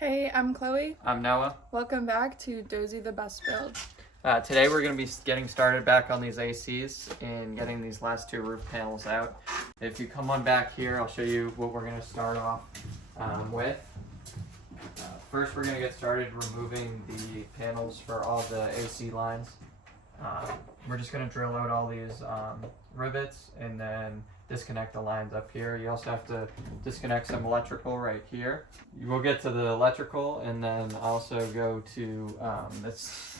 Hey, I'm Chloe. I'm Noah. Welcome back to Dozy the Best Build. Today we're going to be getting started back on these ACs and getting these last two roof panels out. If you come on back here, I'll show you what we're going to start off with. First we're going to get started removing the panels for all the AC lines. We're just going to drill out all these rivets and then disconnect the lines up here. You also have to disconnect some electrical right here. You will get to the electrical and then also go to this.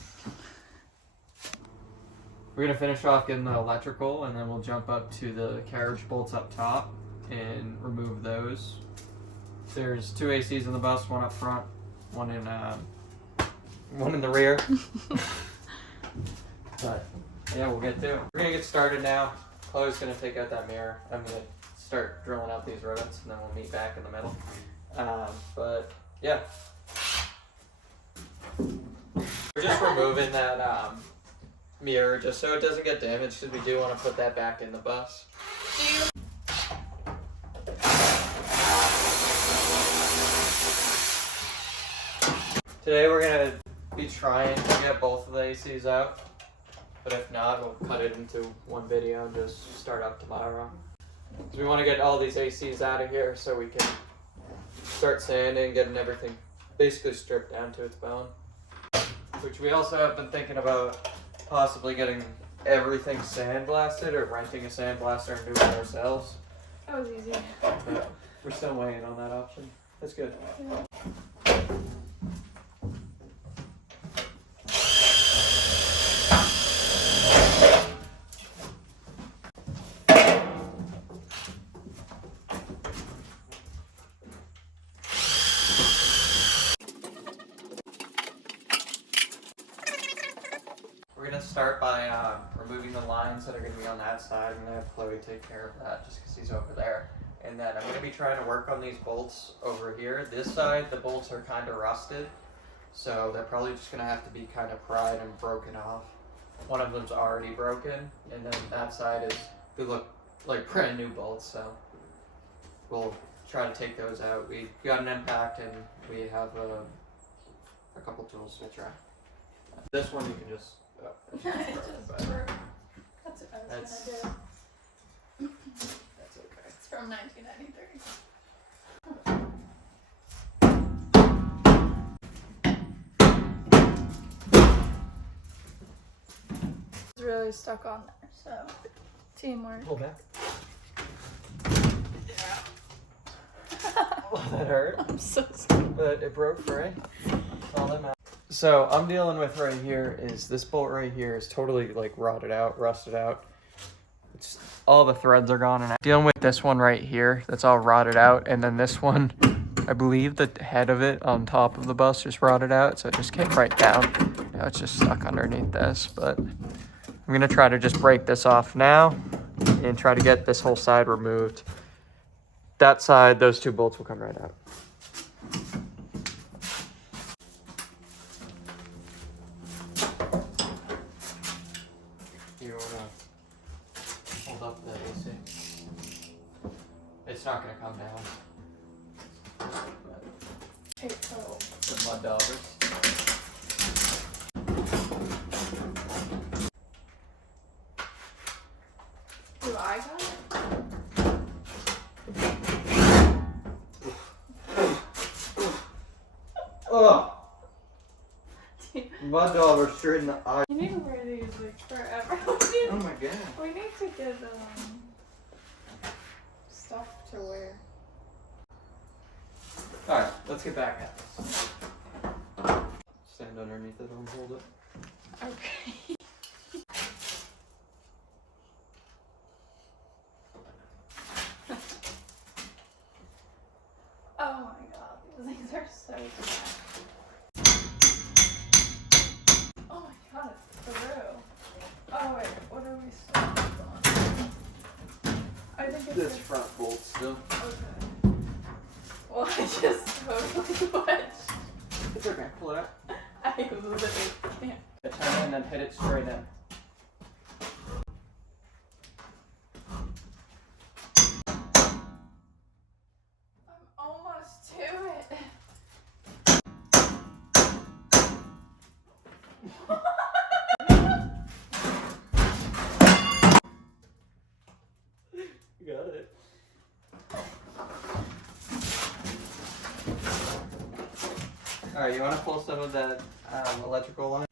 We're going to finish off getting the electrical and then we'll jump up to the carriage bolts up top and remove those. There's two ACs in the bus, one up front, one in the rear. But yeah, we'll get to it. We're going to get started now. Chloe's going to take out that mirror. I'm going to start drilling out these rivets and then we'll meet back in the middle. But yeah. We're just removing that mirror just so it doesn't get damaged because we do want to put that back in the bus. Today we're going to be trying to get both of the ACs out. But if not, we'll cut it into one video and just start up tomorrow. So we want to get all these ACs out of here so we can start sanding, getting everything basically stripped down to its bone. Which we also have been thinking about possibly getting everything sandblasted or renting a sandblaster and doing it ourselves. That was easy. But we're still weighing on that option. That's good. Yeah. We're going to start by removing the lines that are going to be on that side. I'm going to have Chloe take care of that just because he's over there. And then I'm going to be trying to work on these bolts over here. This side, the bolts are kind of rusted. So they're probably just going to have to be kind of pried and broken off. One of them's already broken. And then that side they look like brand new bolts. So we'll try to take those out. We got an impact and we have a couple tools to try. This one you can just... Oh, That's what I was gonna do. That's okay. It's from 1993. It's really stuck on there, so teamwork. Pull back. Oh, that hurt. I'm so sorry. But it broke free. That's all that matters. So I'm dealing with right here is this bolt right here is totally like rotted out, rusted out. It's all the threads are gone, and I'm dealing with this one right here that's all rotted out, and then this one, I believe the head of it on top of the bus just rotted out, so it just came right down. Now it's just stuck underneath this, but I'm gonna try to just break this off now and try to get this whole side removed. That side, those two bolts will come right out. You wanna hold up the AC? It's not gonna come down. Hey, oh. The mud daubers. Do I got it? Ugh! Mud daubers straight in the eye. You need to wear these like forever. Oh my god. We need to get stuff to wear. Alright, let's get back at this. Stand underneath it and hold it. Okay. Oh my god, these things are so bad. Oh my god, it's through. Oh wait, what are we still on? I think it's This front bolt still. okay. Well, I just totally wedged. It's okay, pull it out. I literally can't. Turn it and then hit it straight in. I'm almost to it. Alright, you want to pull some of that electrical line?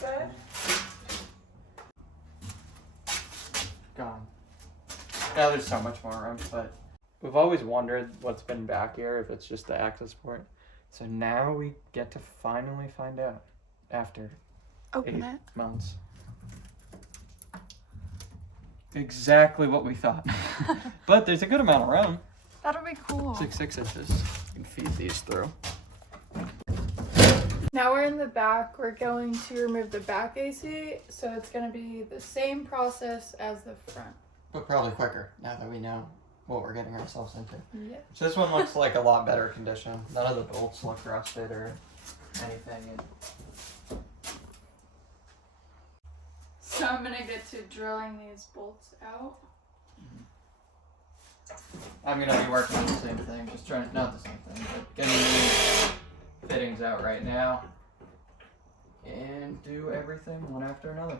Good. Gone. Now there's so much more room, but we've always wondered what's been back here, if it's just the access port. So now we get to finally find out after Open 8 it. months. Exactly what we thought. But there's a good amount of room. That'll be cool. It's like 6 inches. You can feed these through. Now we're in the back. We're going to remove the back AC, so it's going to be the same process as the front. But probably quicker, now that we know what we're getting ourselves into. Yeah. So this one looks like a lot better condition. None of the bolts look rusted or anything. So I'm going to get to drilling these bolts out. I'm gonna be working on the same thing, just trying, not the same thing, but getting these fittings out right now and do everything one after another.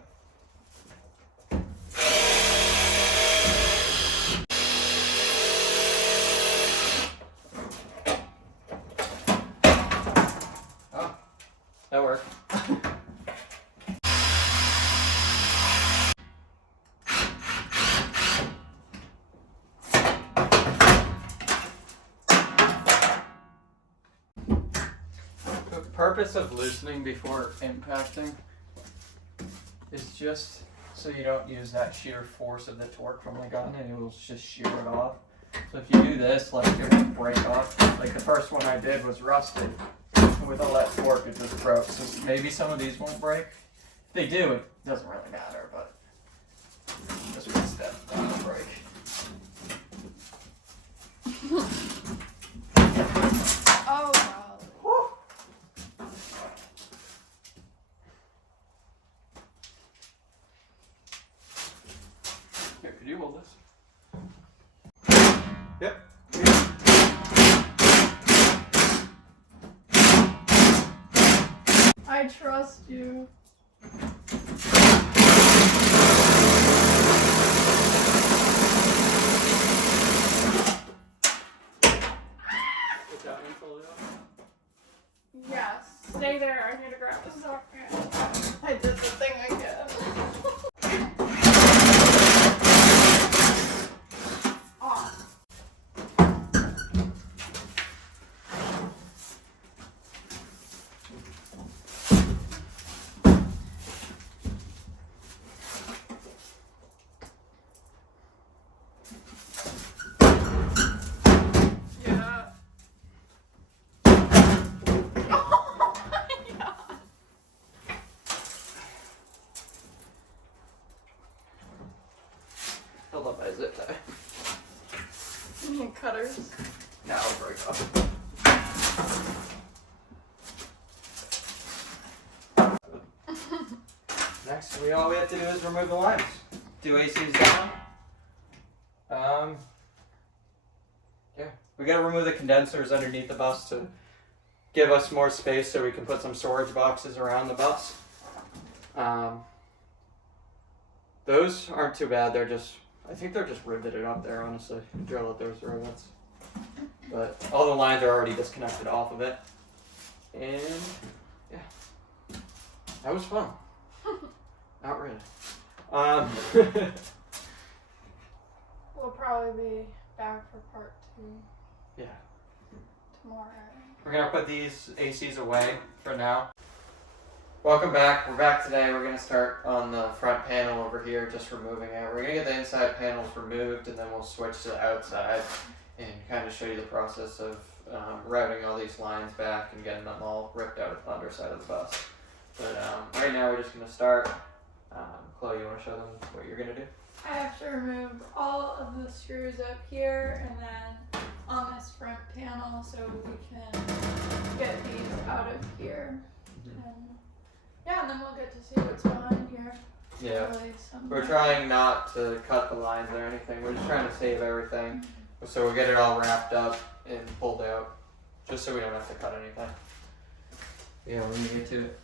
Oh, that worked. The purpose of loosening before impacting is just so you don't use that sheer force of the torque from the gun and it will just shear it off. So if you do this, like it will break off. Like the first one I did was rusted. With all that torque it just broke. So maybe some of these won't break. If they do, it doesn't really matter, but just one step that'll break. Oh, wow. Woo! Here, could you hold this? Yep. I trust you. Yes. Stay there. I need to grab a socket. I did the thing again. Off. Yeah. Oh my god. Hold up my zip tie. You need cutters. Now I'll break off. Next, all we have to do is remove the lines. 2 ACs down. Yeah, we gotta remove the condensers underneath the bus to give us more space so we can put some storage boxes around the bus. Those aren't too bad. I think they're just riveted up there, honestly. Drill out those rivets. But all the lines are already disconnected off of it. And yeah, that was fun. Not really. We'll probably be back for part 2 Yeah. tomorrow. We're gonna put these ACs away for now. Welcome back. We're back today. We're gonna start on the front panel over here, just removing it. We're gonna get the inside panels removed and then we'll switch to the outside and kind of show you the process of routing all these lines back and getting them all ripped out of the underside of the bus. But right now we're just gonna start. Chloe, you wanna show them what you're gonna do? I have to remove all of the screws up here and then on this front panel so we can get these out of here. And yeah, and then we'll get to see what's behind here. Yeah. Probably some- We're trying not to cut the lines or anything. We're just trying to save everything. So we'll get it all wrapped up and pulled out, just so we don't have to cut anything. Yeah, when you get to it.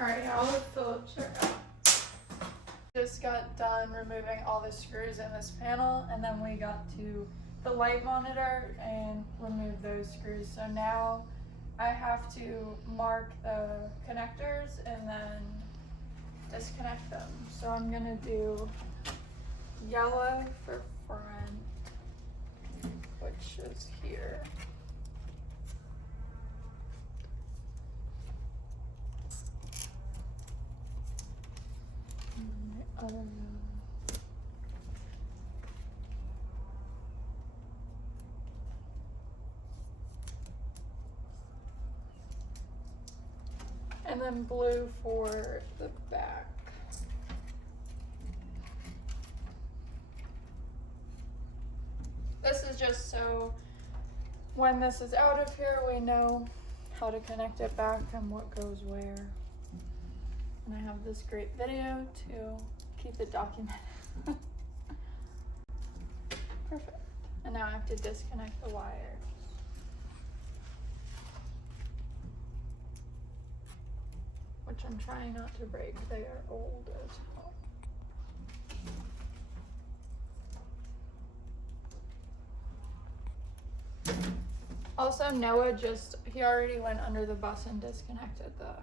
Alright, I'll let Philip check out. Just got done removing all the screws in this panel, and then we got to the light monitor and remove those screws. So now I have to mark the connectors and then disconnect them. So I'm gonna do yellow for front, which is here. And then blue for the back. This is just so when this is out of here, we know how to connect it back and what goes where. And I have this great video to keep it documented. Perfect. And now I have to disconnect the wires. Which I'm trying not to break. They are old as hell. Also, Noah he already went under the bus and disconnected the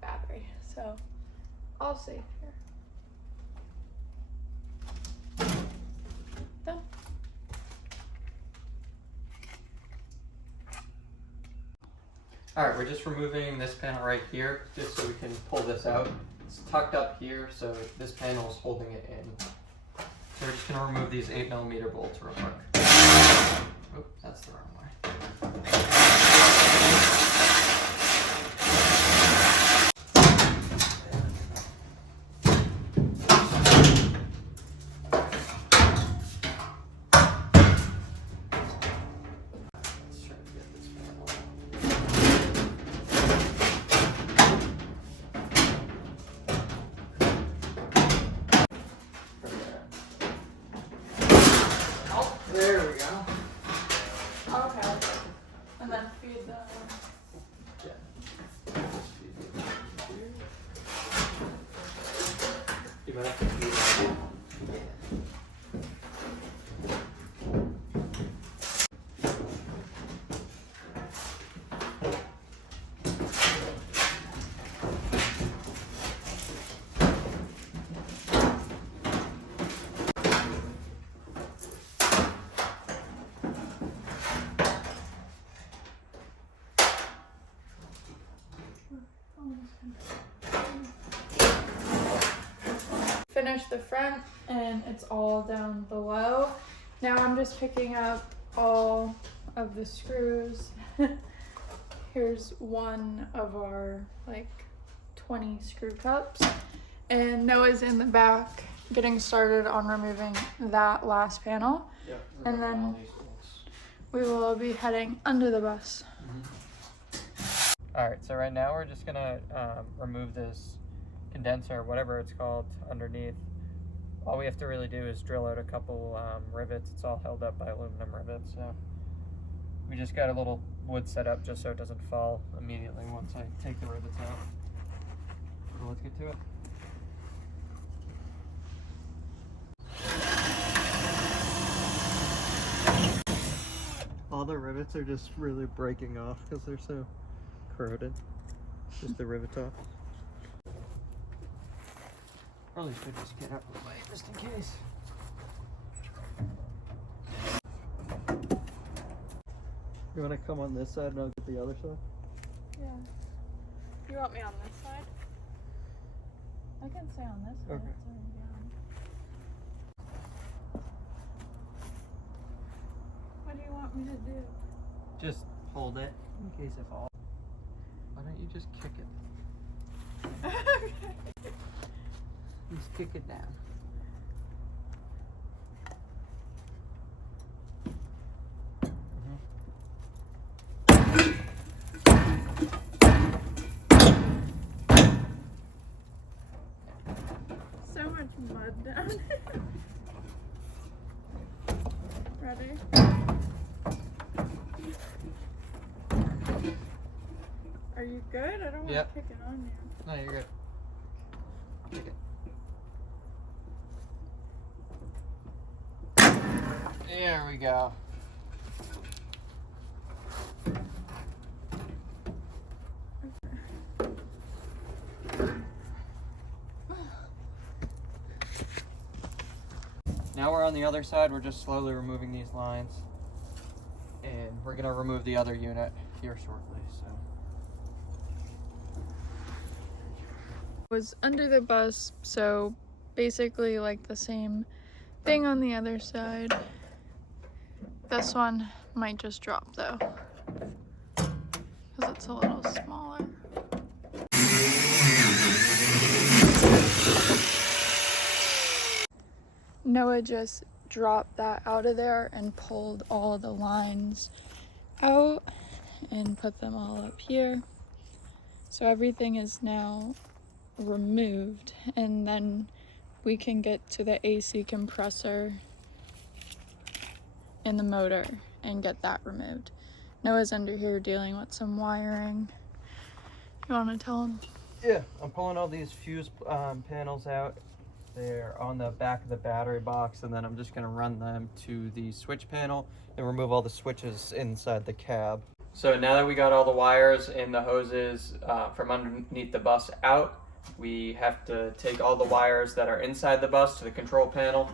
battery. So, all safe here. Done. Alright, we're just removing this panel right here, just so we can pull this out. It's tucked up here, so this panel is holding it in. So we're just going to remove these 8mm bolts real quick. Oop, that's the wrong way. There we go. Okay. And then feed the. Yeah. You might have to feed it. Finish the front and it's all down below. Now I'm just picking up all of the screws. Here's one of our like 20 screw cups, and Noah's in the back getting started on removing that last panel. Yep, and then we will be heading under the bus. Alright, so right now we're just gonna remove this condenser, whatever it's called, underneath. All we have to really do is drill out a couple rivets. It's all held up by aluminum rivets, so we just got a little wood set up just so it doesn't fall immediately once I take the rivets out. So let's get to it. All the rivets are just really breaking off because they're so corroded. Just the rivet top. Probably should just get out of the way just in case. You want to come on this side and I'll get the other side? Yeah. You want me on this side? I can stay on this side. Okay. It's already down. What do you want me to do? Just hold it in case it falls. Why don't you just kick it? Okay. Just kick it down. calm down. Ready? Are you good? I don't want Yep. to kick it on you. No, you're good. Take it. There we go. Now we're on the other side. We're just slowly removing these lines, and we're gonna remove the other unit here shortly. So. Was under the bus, so basically like the same thing on the other side. This one might just drop though, because it's a little smaller. Noah just dropped that out of there and pulled all the lines out and put them all up here. So everything is now removed, and then we can get to the AC compressor in the motor and get that removed. Noah's under here dealing with some wiring. You want to tell him? Yeah, I'm pulling all these fuse panels out. They're on the back of the battery box, and then I'm just going to run them to the switch panel and remove all the switches inside the cab. So now that we got all the wires and the hoses from underneath the bus out, we have to take all the wires that are inside the bus to the control panel.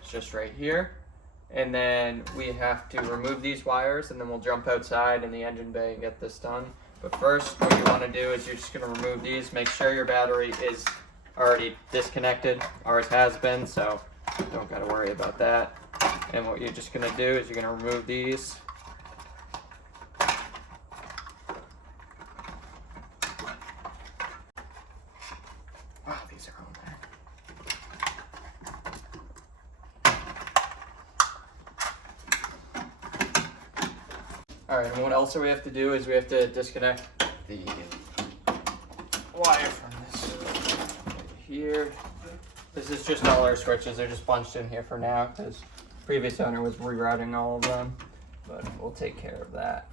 It's just right here. And then we have to remove these wires, and then we'll jump outside in the engine bay and get this done. But first, what you want to do is you're just going to remove these. Make sure your battery is already disconnected. Ours has been, so don't got to worry about that. And what you're just going to do is you're going to remove these. Wow, these are on there. Alright, and what else we have to do is we have to disconnect the wire from this right here. This is just all our switches. They're just bunched in here for now because previous owner was rerouting all of them, but we'll take care of that.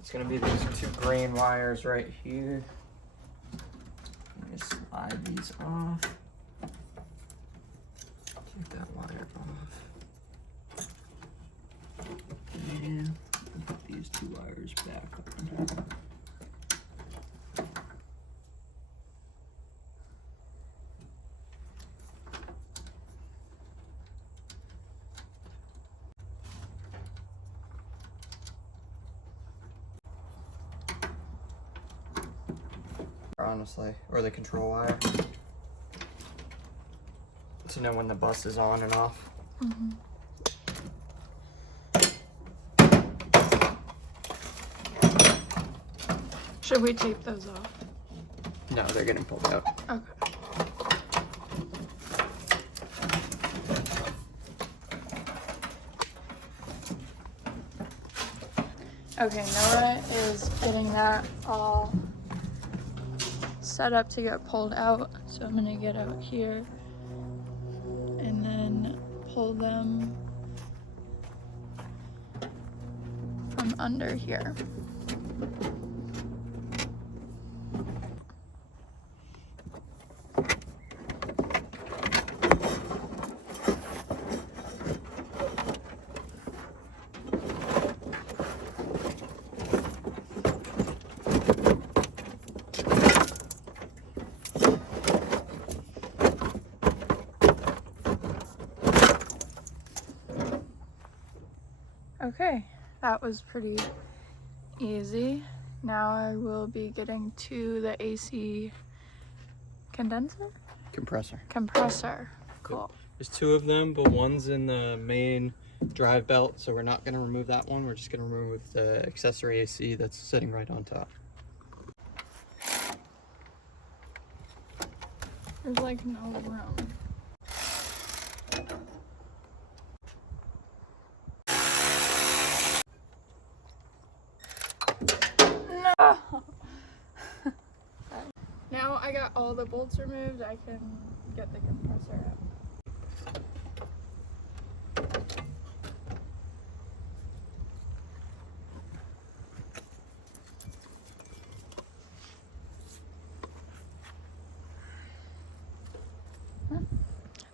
It's going to be these two green wires right here. Let me slide these off. Take that wire off. And put these two wires back on. Honestly, or the control wire to know when the bus is on and off. Mm-hmm. Should we tape those off? No, they're getting pulled out. Okay. Okay, Noah is getting that all set up to get pulled out. So I'm gonna get out here and then pull them from under here. Okay, that was pretty easy. Now I will be getting to the AC condenser? Compressor. Cool. There's two of them, but one's in the main drive belt, so we're not going to remove that one. We're just going to remove the accessory AC that's sitting right on top. There's like no room. No! Now I got all the bolts removed, I can get the compressor out.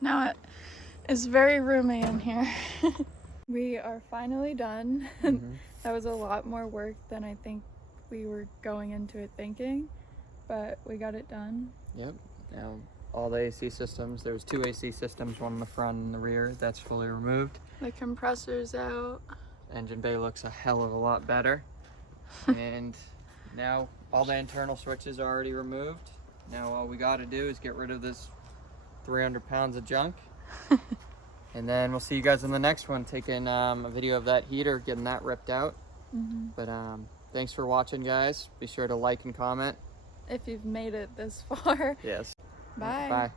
Now it is very roomy in here. We are finally done. That was a lot more work than I think we were going into it thinking, but we got it done. Yep. Now all the AC systems, there's 2 AC systems, one in the front and the rear. That's fully removed. The compressor's out. Engine bay looks a hell of a lot better. And now all the internal switches are already removed. Now all we got to do is get rid of this 300 pounds of junk. And then we'll see you guys in the next one, taking a video of that heater, getting that ripped out. But thanks for watching, guys. Be sure to like and comment. If you've made it this far. Yes. Bye. Bye.